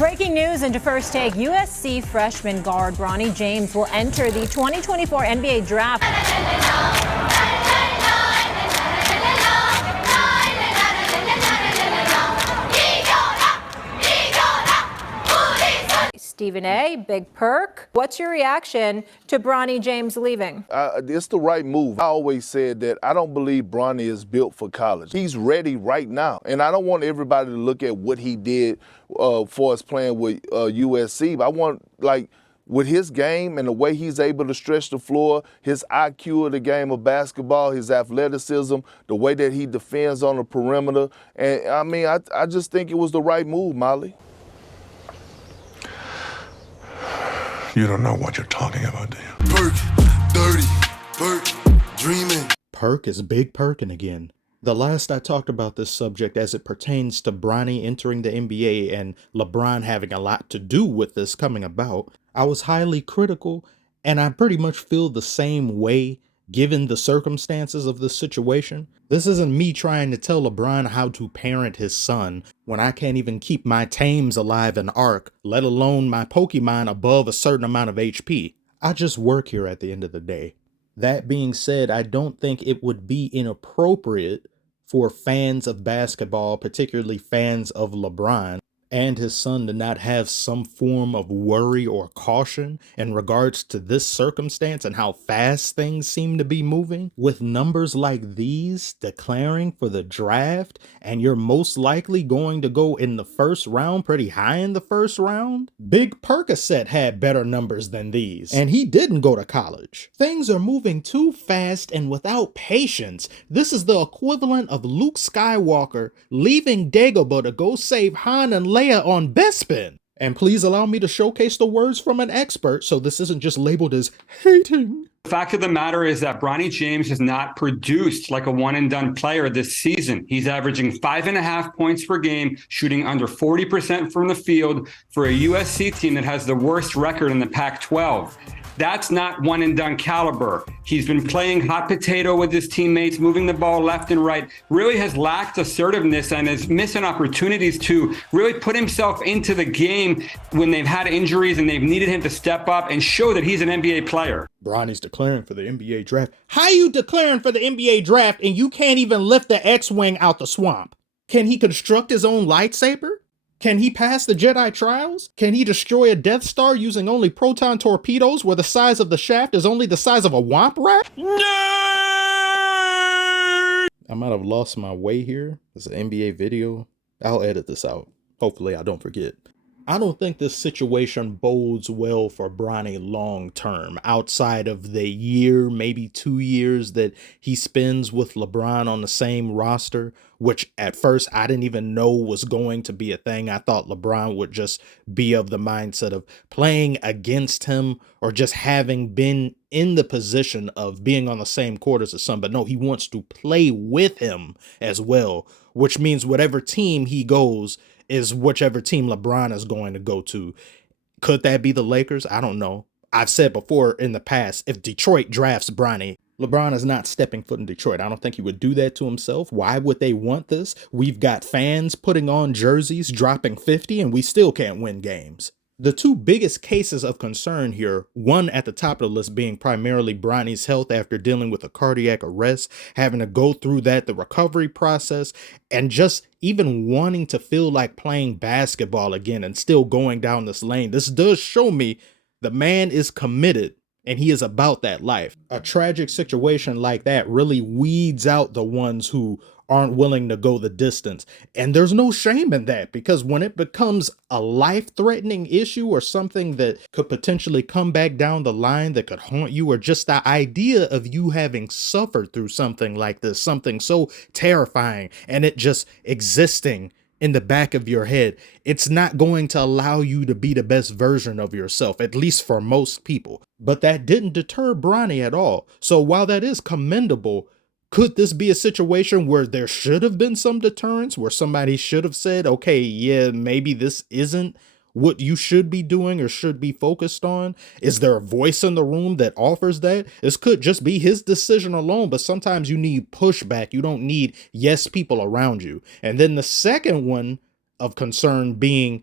Breaking news into First Take. USC freshman guard Bronny James will enter the 2024 NBA draft. Stephen A., big perk. What's your reaction to Bronny James leaving? It's the right move. I always said that I don't believe Bronny is built for college. He's ready right now. And I don't want everybody to look at what he did for us playing with USC. But I want, with his game and the way he's able to stretch the floor, his IQ of the game of basketball, his athleticism, the way that he defends on the perimeter. And I mean, I just think it was the right move, Molly. You don't know what you're talking about, do you? Perk, dirty, perk, dreaming. Perk is big perking again. The last I talked about this subject as it pertains to Bronny entering the NBA and LeBron having a lot to do with this coming about, I was highly critical, and I pretty much feel the same way given the circumstances of this situation. This isn't me trying to tell LeBron how to parent his son when I can't even keep my tames alive in Ark, let alone my Pokemon above a certain amount of HP. I just work here at the end of the day. That being said, I don't think it would be inappropriate for fans of basketball, particularly fans of LeBron, and his son to not have some form of worry or caution in regards to this circumstance and how fast things seem to be moving. With numbers like these declaring for the draft, and you're most likely going to go in the first round, pretty high in the first round. Big Percocet had better numbers than these, and he didn't go to college. Things are moving too fast and without patience. This is the equivalent of Luke Skywalker leaving Dagobah to go save Han and Leia on Bespin. And please allow me to showcase the words from an expert so this isn't just labeled as hating. The fact of the matter is that Bronny James has not produced like a one-and-done player this season. He's averaging 5.5 points per game, shooting under 40% from the field for a USC team that has the worst record in the Pac-12. That's not one-and-done caliber. He's been playing hot potato with his teammates, moving the ball left and right, really has lacked assertiveness and is missing opportunities to really put himself into the game when they've had injuries and they've needed him to step up and show that he's an NBA player. Bronny's declaring for the NBA draft. How you declaring for the NBA draft and you can't even lift the X-Wing out the swamp? Can he construct his own lightsaber? Can he pass the Jedi trials? Can he destroy a Death Star using only proton torpedoes where the size of the shaft is only the size of a womp rat? No! I might have lost my way here. It's an NBA video. I'll edit this out. Hopefully I don't forget. I don't think this situation bodes well for Bronny long term, outside of the year, maybe 2 years that he spends with LeBron on the same roster, which at first I didn't even know was going to be a thing. I thought LeBron would just be of the mindset of playing against him or just having been in the position of being on the same court as his son. But no, he wants to play with him as well, which means whatever team he goes is whichever team LeBron is going to go to. Could that be the Lakers? I don't know. I've said before in the past, if Detroit drafts Bronny, LeBron is not stepping foot in Detroit. I don't think he would do that to himself. Why would they want this? We've got fans putting on jerseys, dropping 50, and we still can't win games. The two biggest cases of concern here, one at the top of the list being primarily Bronny's health after dealing with a cardiac arrest, having to go through that, the recovery process, and just even wanting to feel like playing basketball again and still going down this lane. This does show me the man is committed and he is about that life. A tragic situation like that really weeds out the ones who aren't willing to go the distance. And there's no shame in that, because when it becomes a life-threatening issue or something that could potentially come back down the line that could haunt you, or just the idea of you having suffered through something like this, something so terrifying, and it just existing in the back of your head, it's not going to allow you to be the best version of yourself, at least for most people. But that didn't deter Bronny at all. So while that is commendable, could this be a situation where there should have been some deterrence, where somebody should have said, okay, yeah, maybe this isn't what you should be doing or should be focused on? Is there a voice in the room that offers that? This could just be his decision alone, but sometimes you need pushback. You don't need yes people around you. And then the second one of concern being,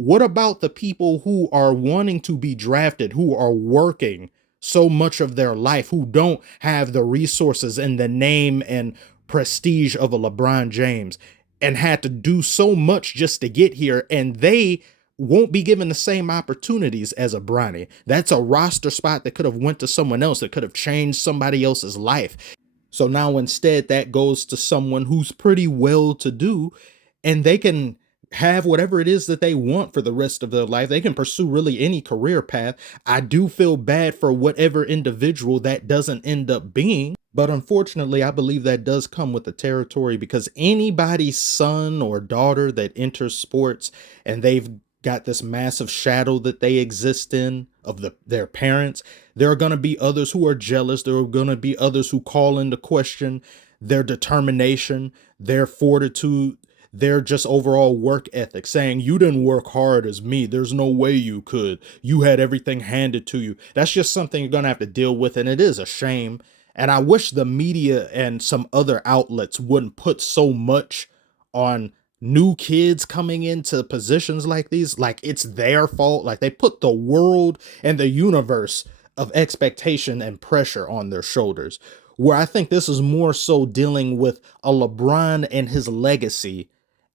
What about the people who are wanting to be drafted, who are working so much of their life, who don't have the resources and the name and prestige of a LeBron James and had to do so much just to get here, and they won't be given the same opportunities as a Bronny? That's a roster spot that could have went to someone else, that could have changed somebody else's life. So now instead that goes to someone who's pretty well to do, and they can have whatever it is that they want for the rest of their life. They can pursue really any career path. I do feel bad for whatever individual that doesn't end up being, but unfortunately, I believe that does come with the territory, because anybody's son or daughter that enters sports and they've got this massive shadow that they exist in of their parents, there are going to be others who are jealous. There are going to be others who call into question their determination, their fortitude, their just overall work ethic, saying, you didn't work hard as me. There's no way you could. You had everything handed to you. That's just something you're going to have to deal with, and it is a shame. And I wish the media and some other outlets wouldn't put so much on new kids coming into positions like these, like it's their fault. Like they put the world and the universe of expectation and pressure on their shoulders, where I think this is more so dealing with a LeBron and his legacy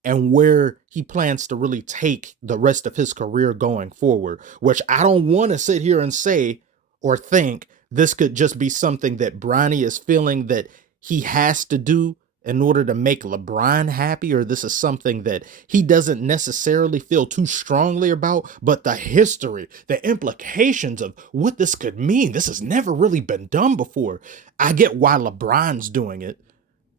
and where he plans to really take the rest of his career going forward, which I don't want to sit here and say or think this could just be something that Bronny is feeling that he has to do in order to make LeBron happy, or this is something that he doesn't necessarily feel too strongly about, but the history, the implications of what this could mean, this has never really been done before. I get why LeBron's doing it,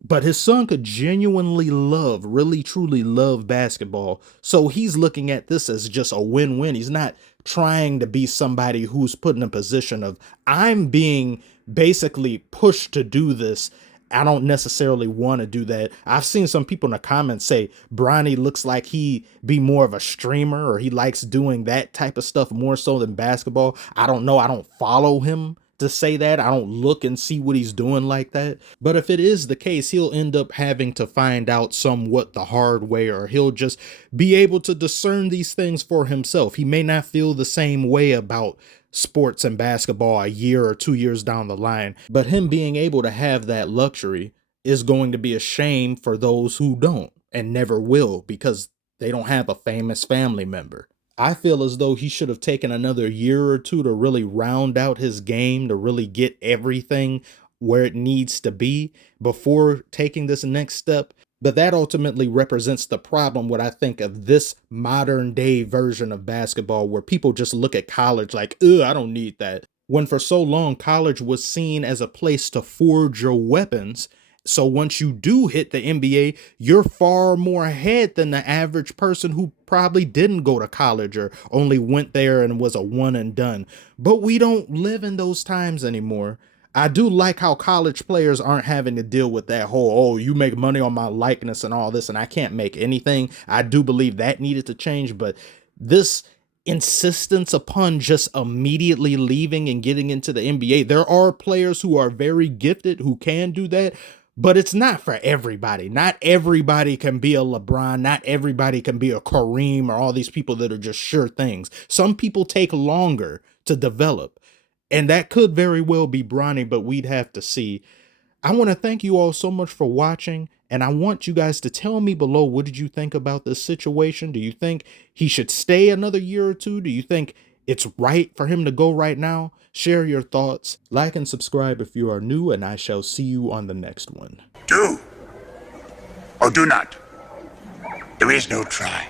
but his son could genuinely love, really truly love basketball. So he's looking at this as just a win-win. He's not trying to be somebody who's put in a position of, I'm being basically pushed to do this. I don't necessarily want to do that. I've seen some people in the comments say Bronny looks like he be more of a streamer, or he likes doing that type of stuff more so than basketball. I don't know. I don't follow him to say that. I don't look and see what he's doing like that. But if it is the case, he'll end up having to find out somewhat the hard way, or he'll just be able to discern these things for himself. He may not feel the same way about sports and basketball a year or 2 years down the line, but him being able to have that luxury is going to be a shame for those who don't and never will, because they don't have a famous family member. I feel as though he should have taken another year or two to really round out his game, to really get everything where it needs to be before taking this next step. But that ultimately represents the problem, what I think of this modern day version of basketball, where people just look at college like, ugh, I don't need that. When for so long, college was seen as a place to forge your weapons. So once you do hit the NBA, you're far more ahead than the average person who probably didn't go to college or only went there and was a one and done. But we don't live in those times anymore. I do like how college players aren't having to deal with that whole, oh, you make money on my likeness and all this, and I can't make anything. I do believe that needed to change, but this insistence upon just immediately leaving and getting into the NBA, there are players who are very gifted who can do that, but it's not for everybody. Not everybody can be a LeBron. Not everybody can be a Kareem, or all these people that are just sure things. Some people take longer to develop. And that could very well be Bronny, but we'd have to see. I want to thank you all so much for watching, and I want you guys to tell me below, what did you think about this situation? Do you think he should stay another year or two? Do you think it's right for him to go right now? Share your thoughts, like and subscribe if you are new, and I shall see you on the next one. Do or do not. There is no try.